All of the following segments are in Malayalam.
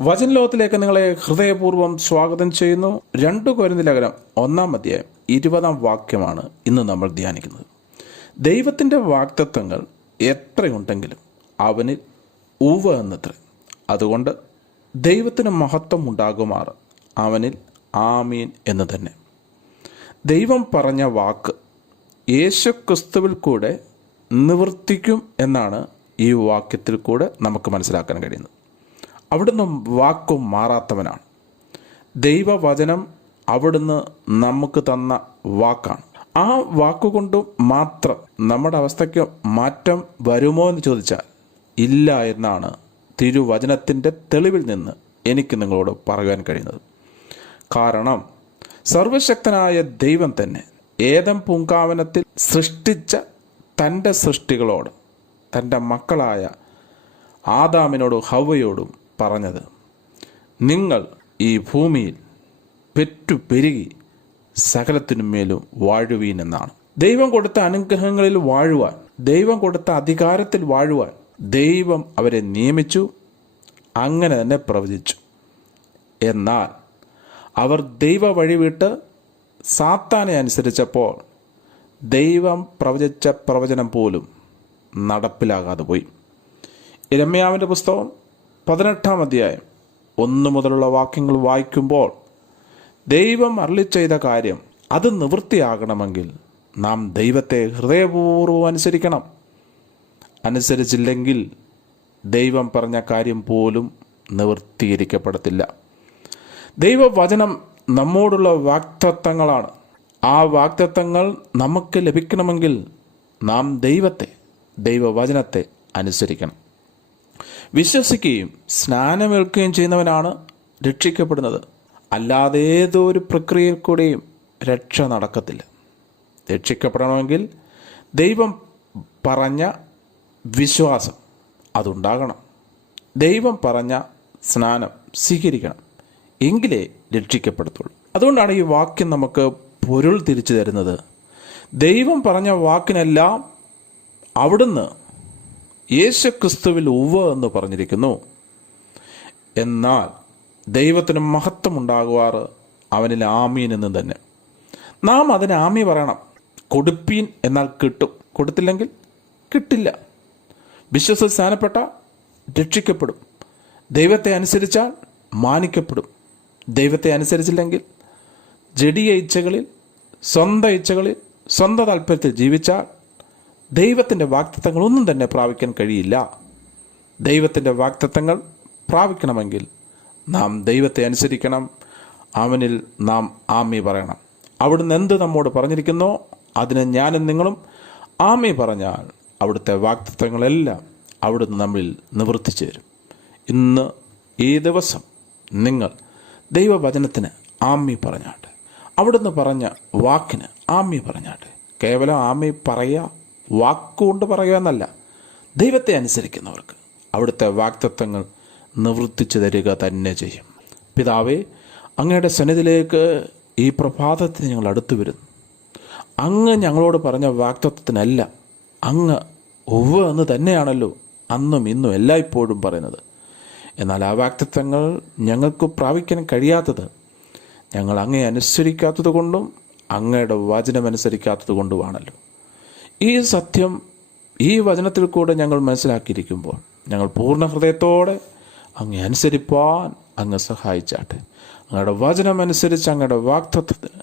വചനലോകത്തിലേക്ക് നിങ്ങളെ ഹൃദയപൂർവ്വം സ്വാഗതം ചെയ്യുന്നു. 2 കൊരിന്ത്യർ ലേഖനം 1-ാം അധ്യായം 20-ാം വാക്യമാണ് ഇന്ന് നമ്മൾ ധ്യാനിക്കുന്നത്. ദൈവത്തിൻ്റെ വാഗ്ദത്തങ്ങൾ എത്രയുണ്ടെങ്കിലും അവനിൽ ഉവ്വ് എന്നത്ര. അതുകൊണ്ട് ദൈവത്തിന് മഹത്വം ഉണ്ടാകുമാറ് അവനിൽ ആമീൻ എന്ന് തന്നെ. ദൈവം പറഞ്ഞ വാക്ക് യേശുക്രിസ്തുവിൽ കൂടെ നിവർത്തിക്കും എന്നാണ് ഈ വാക്യത്തിൽ കൂടെ നമുക്ക് മനസ്സിലാക്കാൻ കഴിയുന്നത്. അവിടുന്ന് വാക്കും മാറാത്തവനാണ്. ദൈവവചനം അവിടുന്ന് നമുക്ക് തന്ന വാക്കാണ്. ആ വാക്കുകൊണ്ട് മാത്രം നമ്മുടെ അവസ്ഥയ്ക്ക് മാറ്റം വരുമോ എന്ന് ചോദിച്ചാൽ ഇല്ല എന്നാണ് തിരുവചനത്തിൻ്റെ തെളിവിൽ നിന്ന് എനിക്ക് നിങ്ങളോട് പറയാൻ കഴിയുന്നത്. കാരണം സർവശക്തനായ ദൈവം തന്നെ ഏദൻ പൂങ്കാവനത്തിൽ സൃഷ്ടിച്ച തൻ്റെ സൃഷ്ടികളോട്, തൻ്റെ മക്കളായ ആദാമിനോടും ഹവ്വയോടും പറഞ്ഞത്, നിങ്ങൾ ഈ ഭൂമിയിൽ പെരുകി സകലത്തിനുമേലും വാഴുവീൻ എന്നാണ്. ദൈവം കൊടുത്ത അനുഗ്രഹങ്ങളിൽ വാഴുവാൻ, ദൈവം കൊടുത്ത അധികാരത്തിൽ വാഴുവാൻ ദൈവം അവരെ നിയമിച്ചു. അങ്ങനെ തന്നെ പ്രവചിച്ചു. എന്നാൽ അവർ ദൈവ വഴി വിട്ട് സാത്താനെ അനുസരിച്ചപ്പോൾ ദൈവം പ്രവചിച്ച പ്രവചനം പോലും നടപ്പിലാകാതെ പോയി. യിരെമ്യാവിൻ്റെ പുസ്തകം 18-ാം അധ്യായം 1 മുതലുള്ള വാക്യങ്ങൾ വായിക്കുമ്പോൾ ദൈവം അരുളി ചെയ്ത കാര്യം അത് നിവൃത്തിയാകണമെങ്കിൽ നാം ദൈവത്തെ ഹൃദയപൂർവ്വം അനുസരിക്കണം. അനുസരിച്ചില്ലെങ്കിൽ ദൈവം പറഞ്ഞ കാര്യം പോലും നിവൃത്തീകരിക്കപ്പെടത്തില്ല. ദൈവവചനം നമ്മോടുള്ള വാഗ്ദത്തങ്ങളാണ്. ആ വാഗ്ദത്തങ്ങൾ നമുക്ക് ലഭിക്കണമെങ്കിൽ നാം ദൈവവചനത്തെ അനുസരിക്കണം. വിശ്വസിക്കുകയും സ്നാനമേൽക്കുകയും ചെയ്യുന്നവനാണ് രക്ഷിക്കപ്പെടുന്നത്. അല്ലാതെ ഏതൊരു പ്രക്രിയയിൽ കൂടെയും രക്ഷ നടക്കത്തില്ല. രക്ഷിക്കപ്പെടണമെങ്കിൽ ദൈവം പറഞ്ഞ വിശ്വാസം അതുണ്ടാകണം. ദൈവം പറഞ്ഞ സ്നാനം സ്വീകരിക്കണം. എങ്കിലേ രക്ഷിക്കപ്പെടത്തുള്ളൂ. അതുകൊണ്ടാണ് ഈ വാക്യം നമുക്ക് പൊരുൾ തിരിച്ചു തരുന്നത്. ദൈവം പറഞ്ഞ വാക്കിനെല്ലാം അവിടുന്ന് യേശുക്രിസ്തുവിൽ ഉവ്വ് എന്ന് പറഞ്ഞിരിക്കുന്നു. എന്നാൽ ദൈവത്തിന് മഹത്വം ഉണ്ടാകുവാറ് അവനിൽ ആമീൻ എന്ന് തന്നെ. നാം അതിന് ആമീൻ പറയണം. കൊടുപ്പീൻ എന്നാൽ കിട്ടും, കൊടുത്തില്ലെങ്കിൽ കിട്ടില്ല. വിശ്വസിച്ച് സ്നാനപ്പെട്ട രക്ഷിക്കപ്പെടും. ദൈവത്തെ അനുസരിച്ചാൽ മാനിക്കപ്പെടും. ദൈവത്തെ അനുസരിച്ചില്ലെങ്കിൽ ജഡീയ ഇച്ഛകളിൽ, സ്വന്തം ഇച്ഛകളിൽ, സ്വന്തം താല്പര്യത്തിൽ ജീവിച്ചാൽ ദൈവത്തിൻ്റെ വാഗ്ദത്തങ്ങൾ ഒന്നും തന്നെ പ്രാപിക്കാൻ കഴിയില്ല. ദൈവത്തിൻ്റെ വാഗ്ദത്തങ്ങൾ പ്രാപിക്കണമെങ്കിൽ നാം ദൈവത്തെ അനുസരിക്കണം. അവനിൽ നാം ആമീൻ പറയണം. അവിടുന്ന് എന്ത് നമ്മോട് പറഞ്ഞിരിക്കുന്നോ അതിന് ഞാനും നിങ്ങളും ആമീൻ പറഞ്ഞാൽ അവിടുത്തെ വാഗ്ദത്തങ്ങളെല്ലാം അവിടുന്ന് നമ്മിൽ നിവർത്തിച്ചു തരും. ഇന്ന് ഈ ദിവസം നിങ്ങൾ ദൈവവചനത്തിന് ആമീൻ പറഞ്ഞാട്ടെ. അവിടുന്ന് പറഞ്ഞ വാക്കിന് ആമീൻ പറഞ്ഞാട്ടെ. കേവലം ആമീൻ പറയുക, വാക്കുകൊണ്ട് പറയുക എന്നല്ല. ദൈവത്തെ അനുസരിക്കുന്നവർക്ക് അവിടുത്തെ വാഗ്ദത്തങ്ങൾ നിവർത്തിച്ചു തരിക തന്നെ ചെയ്യും. പിതാവേ, അങ്ങയുടെ സന്നിധിയിലേക്ക് ഈ പ്രഭാതത്തിൽ ഞങ്ങൾ അടുത്തു വരുന്നു. അങ്ങ് ഞങ്ങളോട് പറഞ്ഞ വാഗ്ദത്തത്തിനല്ല, അങ്ങ് ഉവ്വ് എന്ന് തന്നെയാണല്ലോ അന്നും ഇന്നും എല്ലായ്പ്പോഴും പറയുന്നത്. എന്നാൽ ആ വാഗ്ദത്തങ്ങൾ ഞങ്ങൾക്ക് പ്രാപിക്കാൻ കഴിയാത്തത് ഞങ്ങൾ അങ്ങയെ അനുസരിക്കാത്തത് കൊണ്ടും അങ്ങയുടെ വചനമനുസരിക്കാത്തത് കൊണ്ടുമാണല്ലോ. ഈ സത്യം ഈ വചനത്തിൽ കൂടെ ഞങ്ങൾ മനസ്സിലാക്കിയിരിക്കുമ്പോൾ ഞങ്ങൾ പൂർണ്ണ ഹൃദയത്തോടെ അങ്ങേ അനുസരിപ്പാൻ അങ്ങ് സഹായിച്ചാട്ടെ. അങ്ങയുടെ വചനമനുസരിച്ച് അങ്ങയുടെ വാഗ്ദത്തത്തിന്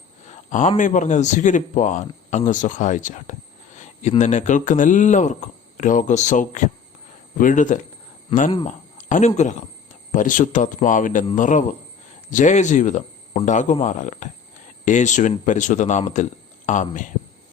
ആമീൻ പറഞ്ഞത് സ്വീകരിപ്പാൻ അങ്ങ് സഹായിച്ചാട്ടെ. ഇന്നെന്നെ കേൾക്കുന്ന എല്ലാവർക്കും രോഗസൗഖ്യം, വിടുതൽ, നന്മ, അനുഗ്രഹം, പരിശുദ്ധാത്മാവിൻ്റെ നിറവ്, ജയജീവിതം ഉണ്ടാകുമാറാകട്ടെ. യേശുവിൻ പരിശുദ്ധ നാമത്തിൽ ആമേൻ.